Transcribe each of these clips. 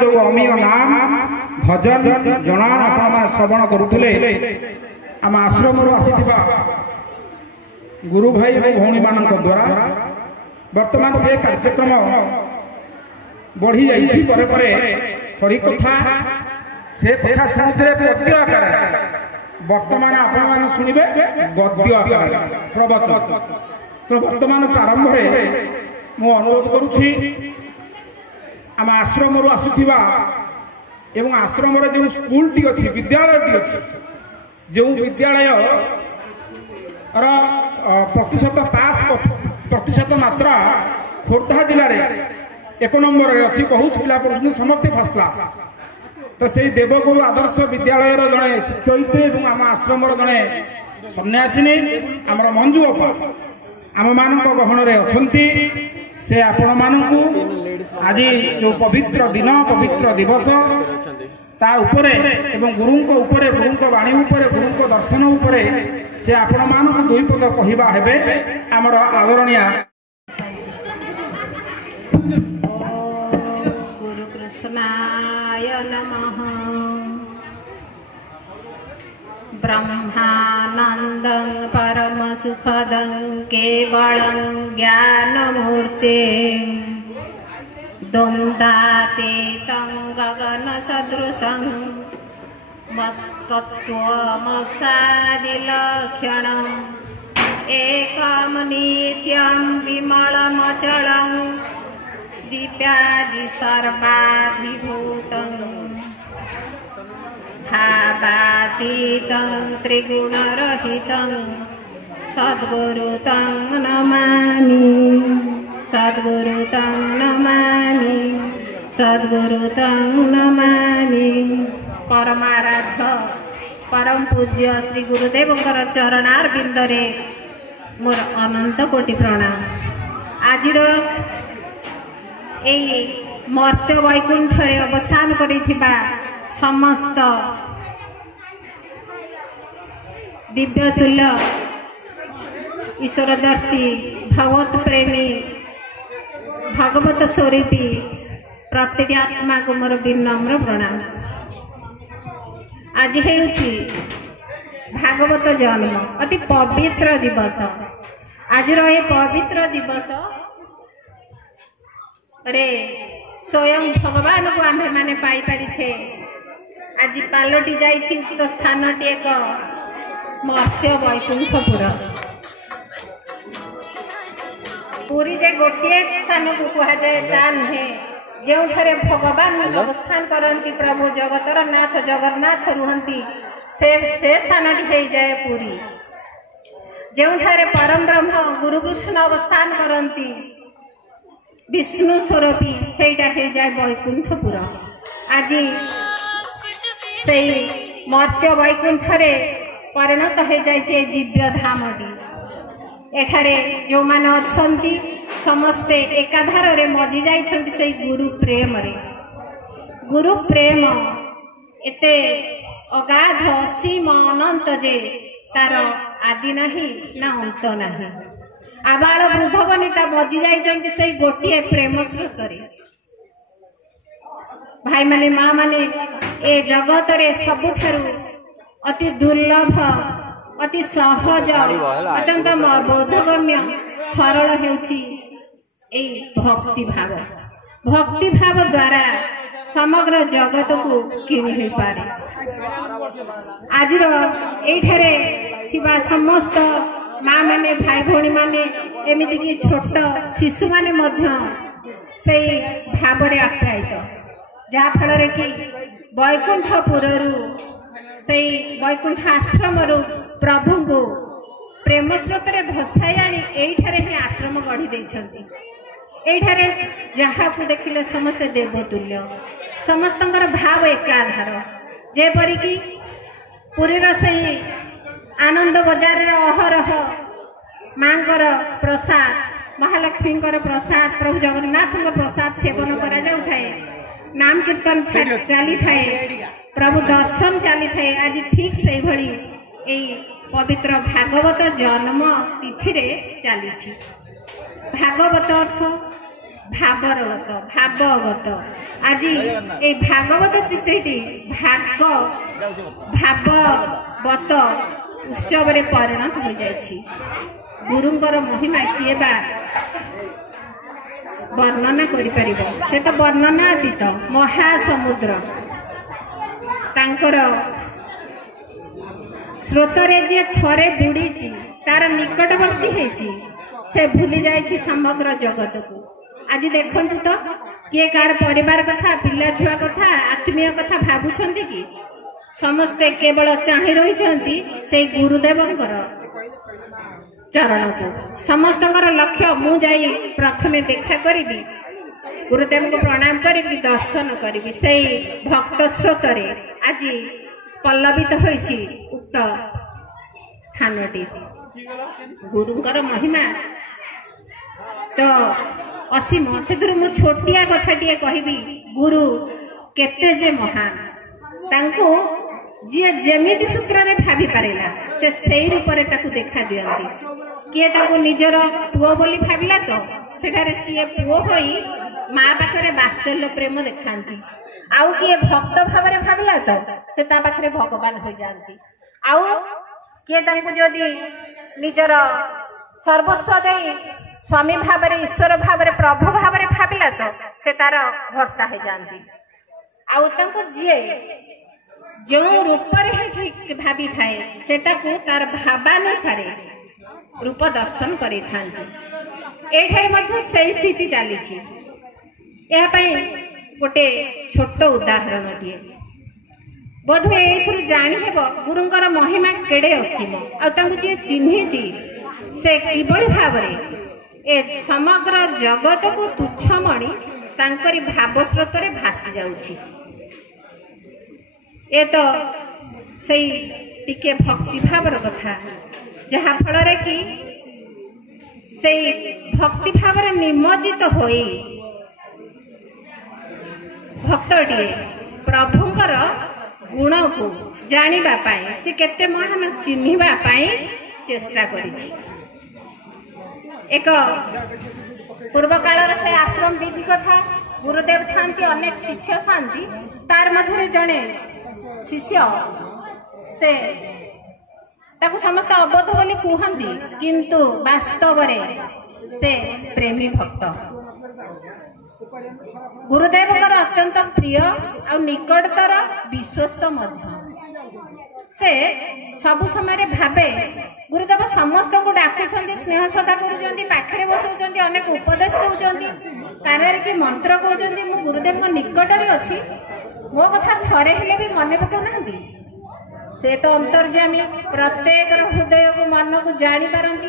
जो अमीय नाम भजन जनान आपण श्रवण करुले आम आश्रम आसीथिबा गुरु भाई और भौणी मान द्वारा वर्तमान से कार्यक्रम बढ़ी जाइछि परे परे हरि कथा से कथा शुणुते पद्य आकार वर्तमान आपण मान सुनिबे गद्य आकार प्रवचन तो वर्तमान प्रारंभ रे मु अनुरोध करुछि आम आश्रम आसुथिबा एवं आश्रम जो स्कूल टी अच्छी विद्यालय टी अच्छी जो विद्यालय प्रतिशत पास प्रतिशत मात्रा खोर्धा जिले में 1 नंबर अच्छी बहुत पिला पढ़ुଛନ୍ତି समस्ते फर्स्ट क्लास तो से देवगुरु आदर्श विद्यालय जड़े शिक्षयित्री और आम आश्रम जड़े सन्यासिनी आमर मंजू अपा आम मान गहन अच्छा से आपण मानू आज जो पवित्र दिन पवित्र दिवस ता उपरे एवं गुरुंको उपरे गुरुंको वाणी उपरे गुरुंको दर्शन उपरे से आपण मानू दुई पद कहवा हेबे आमर आदरणीय गुरु कृष्णाय नमः। ब्रह्मानंदं परम सुखदं केवलं ज्ञानमूर्ते द्वन्द्वातीतं गगन सदृशं मस्तत्वमसादिलक्षणम् एकं नित्यं विमलमचलं दिव्यादि सर्वाधिभूतं भावातीतं त्रिगुणरहितं सद्गुरुतं नमामि सद्गुरुतं नमामि सद्गुरुतं नमामि। परमाराध्य परम पूज्य श्री गुरुदेवंकर चरणार बिंदरे मोर अनंत कोटि प्रणाम। आज मर्त्य वैकुंठ अवस्थान करिथिबा समस्त दिव्यतुल्य ईश्वरदर्शी भगवत प्रेमी भगवत स्वरूपी प्रत्येक आत्मा को मोर विनम्र प्रणाम। आज हेउछि भागवत जन्म अति पवित्र दिवस। आज ये पवित्र दिवस रे स्वयं भगवान को आम्भे माने पाई परिछे। आज पालटी जाइछि उक्त स्थानटी एक मर्त्य वैकुंठपुर। पूरी जे गोटे स्थान को कहा जाए ता नुहे जो भगवान अवस्थान करती प्रभु जगतर नाथ जगन्नाथ रुहंती से स्थानटी हो जाए पुरी। जो परम ब्रह्म गुरुकृष्ण अवस्थान करती विष्णु स्वरूपी सेटा हो जाए वैकुंठपुर। आज से मर्त्य वैकुंठ परिणत हो जाए दिव्य धामटी। एठारे जो माने अछंती समस्ते एकाधार रे मजी जाइछंती से गुरु प्रेम रे। गुरु प्रेम एते अगाध असीम अनंत जे तार आदि नहीं ना अंत नहीं। आबाल वृद्ध वनिता मजी जाइछंती से गोटिए प्रेम स्रोत रे। भाई माने माँ माने ए जगत रे सबुठारु अति दुर्लभ अति सहज अत्यंत बोधगम्य सरल हेउछि भक्ति भाव। भक्ति भाव द्वारा समग्र जगत को किणी हो पारे। आज एठारे थिबा समस्त माँ माने भाई भौणी माने एमिति कि छोट शिशु माने मध्य से भाव रे आप्यायित जहा फल कि वैकुंठपुरु से वैकुंठ आश्रम प्रभु को प्रेम स्रोत रे भसाई आनी एठारे ही आश्रम गढ़ी देइछंती। एठारे जहा को देखिले समस्त देवतुल्य समस्तंकर भाव एकाधार। जेपरि कि पुरीर से आनंद बजार अहरह मांकर प्रसाद महालक्ष्मी प्रसाद प्रभु जगन्नाथ प्रसाद सेवन करा जाउ थाए। नाम कीर्तन चली थाए प्रभु दर्शन चली थाए। आज ठीक से भली पवित्र भागवत जन्म तिथि रे चली। भागवत अर्थ ଭାବରଗତ ଭାବଗତ ଆଜି এই ଭାଗବତ ତିଥିଟି ଭାଗବତ ଉତ୍ସବରେ ପରିଣତ ହୋଇଯାଇଛି। ଗୁରୁଙ୍କର ମହିମା କିଏ ବା ବର୍ଣ୍ଣନା କରିପାରିବ? ସେ ତ ବର୍ଣ୍ଣନା ଅତୀତ ମହାସମୁଦ୍ର। ତାଙ୍କର ସ୍ରୋତରେ ଯିଏ ଥରେ ବୁଡ଼ିଛି ତାର ନିକଟବର୍ତ୍ତୀ ହେଇଛି, ସେ ଭୁଲି ଯାଇଛି ସମଗ୍ର ଜଗତକୁ। ଆଜି ଦେଖନ୍ତୁ ତ କିଏ କାହାର ପରିବାର କଥା, ପିଲା ଛୁଆ କଥା, ଆତ୍ମୀୟ କଥା ଭାବୁଛନ୍ତି କି? ସମସ୍ତେ କେବଳ ଚାହିଁ ରହିଛନ୍ତି ସେଇ ଗୁରୁଦେବଙ୍କର ଚରଣକୁ। ସମସ୍ତଙ୍କର ଲକ୍ଷ୍ୟ ମୁଁ ଯାଇ ପ୍ରଥମେ ଦେଖା କରିବି, ଗୁରୁଦେବଙ୍କୁ ପ୍ରଣାମ କରିବି, ଦର୍ଶନ କରିବି। ସେଇ ଭକ୍ତ ସ୍ରୋତରେ ଆଜି ପଲ୍ଲବିତ ହୋଇଛି ଉକ୍ତ ସ୍ଥାନଟି। ଗୁରୁଙ୍କର ମହିମା ତ ଅସୀମ। ସେଥିରୁ ମୁଁ ଛୋଟିଆ କଥାଟିଏ କହିବି। ଗୁରୁ କେତେ ଯେ ମହାନ, ତାଙ୍କୁ ଯିଏ ଯେମିତି ସୂତ୍ରରେ ଭାବି ପାରିଲା ସେ ସେଇ ରୂପରେ ତାକୁ ଦେଖା ଦିଅନ୍ତି। କିଏ ତାକୁ ନିଜର ପୁଅ ବୋଲି ଭାବିଲା ତ ସେଠାରେ ସିଏ ପୁଅ ହୋଇ ମା ପାଖରେ ବାତ୍ସଲ୍ୟ ପ୍ରେମ ଦେଖାନ୍ତି। ଆଉ କିଏ ଭକ୍ତ ଭାବରେ ଭାବିଲା ତ ସେ ତା ପାଖରେ ଭଗବାନ ହୋଇଯାଆନ୍ତି। ଆଉ କିଏ ତାଙ୍କୁ ଯଦି ନିଜର ସର୍ବସ୍ୱ ଦେଇ ସ୍ୱାମୀ ଭାବରେ, ଈଶ୍ୱର ଭାବରେ, ପ୍ରଭୁ ଭାବରେ ଭାବିଲା ତ ସେ ତାର ଭର୍ତ୍ତା ହେଇଯାଆନ୍ତି। ଆଉ ତାଙ୍କୁ ଯିଏ ଯେଉଁ ରୂପରେ ଭାବିଥାଏ ସେଟାକୁ ତାର ଭାବାନୁସାରେ ରୂପ ଦର୍ଶନ କରିଥାନ୍ତି। ଏଠାରେ ମଧ୍ୟ ସେଇ ସ୍ଥିତି ଚାଲିଛି। ଏହା ପାଇଁ ଗୋଟେ ଛୋଟ ଉଦାହରଣଟିଏ ବୋଧହୁଏ ଏଇଥିରୁ ଜାଣି ହେବ ଗୁରୁଙ୍କର ମହିମା କେଡ଼େ ଅସୀମ। ଆଉ ତାଙ୍କୁ ଯିଏ ଚିହ୍ନିଛି ସେ କିଭଳି ଭାବରେ ଏ ସମଗ୍ର ଜଗତକୁ ତୁଚ୍ଛ ମଣି ତାଙ୍କରି ଭାବସ୍ରୋତରେ ଭାସି ଯାଉଛି। ଏ ତ ସେଇ ଟିକେ ଭକ୍ତିଭାବର କଥା, ଯାହା ଫଳରେ କି ସେଇ ଭକ୍ତିଭାବରେ ନିମଜ୍ଜିତ ହୋଇ ଭକ୍ତଟିଏ ପ୍ରଭୁଙ୍କର ଗୁଣକୁ ଜାଣିବା ପାଇଁ, ସେ କେତେ ମହାନ ଚିହ୍ନିବା ପାଇଁ ଚେଷ୍ଟା କରିଛି। ଏକ ପୂର୍ବ କାଳର ସେ ଆଶ୍ରମ ବିଧି କଥା। ଗୁରୁଦେବ ଥାନ୍ତି, ଅନେକ ଶିଷ୍ୟ ଥାନ୍ତି। ତାର ମଧ୍ୟରେ ଜଣେ ଶିଷ୍ୟ, ସେ ତାକୁ ସମସ୍ତେ ଅବୋଧ ବୋଲି କୁହନ୍ତି, କିନ୍ତୁ ବାସ୍ତବରେ ସେ ପ୍ରେମୀ ଭକ୍ତ, ଗୁରୁଦେବଙ୍କର ଅତ୍ୟନ୍ତ ପ୍ରିୟ ଆଉ ନିକଟତର ବିଶ୍ୱସ୍ତ ମଧ୍ୟ। ସେ ସବୁ ସମୟରେ ଭାବେ ଗୁରୁଦେବ ସମସ୍ତଙ୍କୁ ଡାକୁଛନ୍ତି, ସ୍ନେହ ଶ୍ରଦ୍ଧା କରୁଛନ୍ତି, ପାଖରେ ବସଉଛନ୍ତି, ଅନେକ ଉପଦେଶ ଦେଉଛନ୍ତି, କାନରେ କି ମନ୍ତ୍ର କହୁଛନ୍ତି। ମୁଁ ଗୁରୁଦେବଙ୍କ ନିକଟରେ ଅଛି, ମୋ କଥା ଥରେ ହେଲେ ବି ମନେ ପକାଉନାହାନ୍ତି। ସେ ତ ଅନ୍ତର୍ଯାମୀ, ପ୍ରତ୍ୟେକର ହୃଦୟକୁ ମନକୁ ଜାଣିପାରନ୍ତି।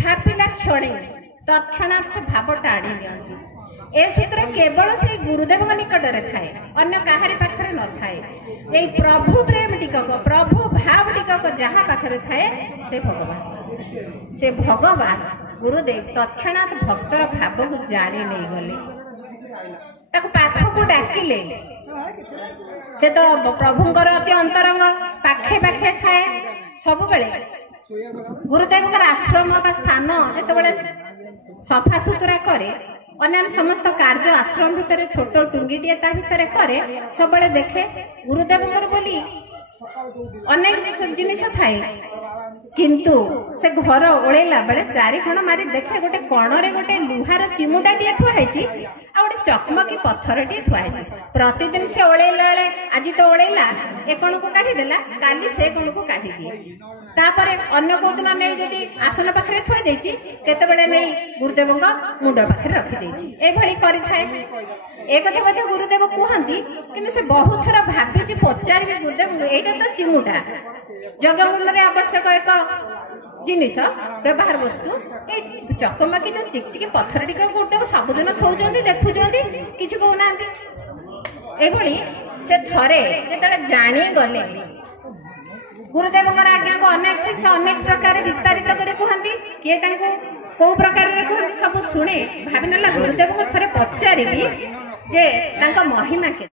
ଭାବିଲା କ୍ଷଣେ ତତ୍କ୍ଷଣାତ୍ ସେ ଭାବ ଟାଣି ନିଅନ୍ତି। ଏ ସୂତ୍ର କେବଳ ସେଇ ଗୁରୁଦେବଙ୍କ ନିକଟରେ ଥାଏ, ଅନ୍ୟ କାହାରି ପାଖରେ ନଥାଏ। ଏଇ ପ୍ରଭୁ ପ୍ରେମ ଟିକକ, ପ୍ରଭୁ ଭାବ ଟିକକ ଯାହା ପାଖରେ ଥାଏ ସେ ଭଗବାନ। ସେ ଭଗବାନ ଗୁରୁଦେବ ତତ୍କ୍ଷଣାତ୍ ଭକ୍ତର ଭାବକୁ ଜାଣି ନେଇଗଲେ, ତାକୁ ପାଖକୁ ଡାକିଲେ। ସେ ତ ପ୍ରଭୁଙ୍କର ଅତି ଅନ୍ତରଙ୍ଗ, ପାଖେ ପାଖେ ଥାଏ ସବୁବେଳେ। ଗୁରୁଦେବଙ୍କର ଆଶ୍ରମ ବା ସ୍ଥାନ ଯେତେବେଳେ ସଫା ସୁତୁରା କରେ, ଅନ୍ୟାନ୍ୟ ସମସ୍ତ କାର୍ଯ୍ୟ ଆଶ୍ରମ ଭିତରେ ଛୋଟ ଟୁଙ୍ଗିଟିଏ ତା ଭିତରେ କରେ, ସବୁବେଳେ ଦେଖେ ଗୁରୁଦେବଙ୍କର ବୋଲି ଅନେକ ଜିନିଷ ଥାଏ। କିନ୍ତୁ ସେ ଘର ଓଳେଇଲା ବେଳେ ଚାରିଖଣ ମାରି ଦେଖେ ଗୋଟେ କଣରେ ଗୋଟେ ଲୁହାର ଚିମୁଟାଟିଏ ଥୁଆ ହେଇଛି, ଆଉ ଗୋଟେ ଚକମକି ପଥରଟିଏ ଥୁଆ ହେଇଛି। ପ୍ରତିଦିନ ସେ ଓଳେଇଲା ବେଳେ, ଆଜି ତ ଓଳେଇଲା, ଏ କଣକୁ କାଢିଦେଲା, କାଲି ସେ କଣକୁ କାଢିଦିଏ। ତାପରେ ଅନ୍ୟ କୋଉଦିନ ନେଇ ଯଦି ଆସନ ପାଖରେ ଥୁଆ ଦେଇଛି, କେତେବେଳେ ନେଇ ଗୁରୁଦେବଙ୍କ ମୁଣ୍ଡ ପାଖରେ ରଖିଦେଇଛି, ଏଭଳି କରିଥାଏ। ଏ କଥା ମଧ୍ୟ ଗୁରୁଦେବ କୁହନ୍ତି। କିନ୍ତୁ ସେ ବହୁତ ଥର ଭାବିଛି, ପଚାରିବି ଗୁରୁଦେବଙ୍କୁ, ଏଇଟା ତ ଚିମୁଟା, ଯଜ୍ଞକୁଣ୍ଡରେ ଆବଶ୍ୟକ ଏକ ଜିନିଷ, ବ୍ୟବହାର ବସ୍ତୁ, ଏଇ ଚକମକି ଯୋଉ ଚିକଚିକି ପଥର ଟିକେ ଗୁରୁଦେବ ସବୁଦିନ ଥଉଛନ୍ତି, ଦେଖୁଛନ୍ତି, କିଛି କହୁନାହାନ୍ତି। ଏଭଳି ସେ ଥରେ ଯେତେବେଳେ ଜାଣିଗଲେ, ଗୁରୁଦେବଙ୍କର ଆଜ୍ଞାକୁ ଅନେକ ଶିଷ୍ୟ ଅନେକ ପ୍ରକାର ବିସ୍ତାରିତ କରି କୁହନ୍ତି, କିଏ ତାଙ୍କୁ କୋଉ ପ୍ରକାରରେ କୁହନ୍ତି ସବୁ ଶୁଣେ। ଭାବି ନେଲା ଗୁରୁଦେବଙ୍କୁ ଥରେ ପଚାରିବି ଯେ ତାଙ୍କ ମହିମା କେତେ।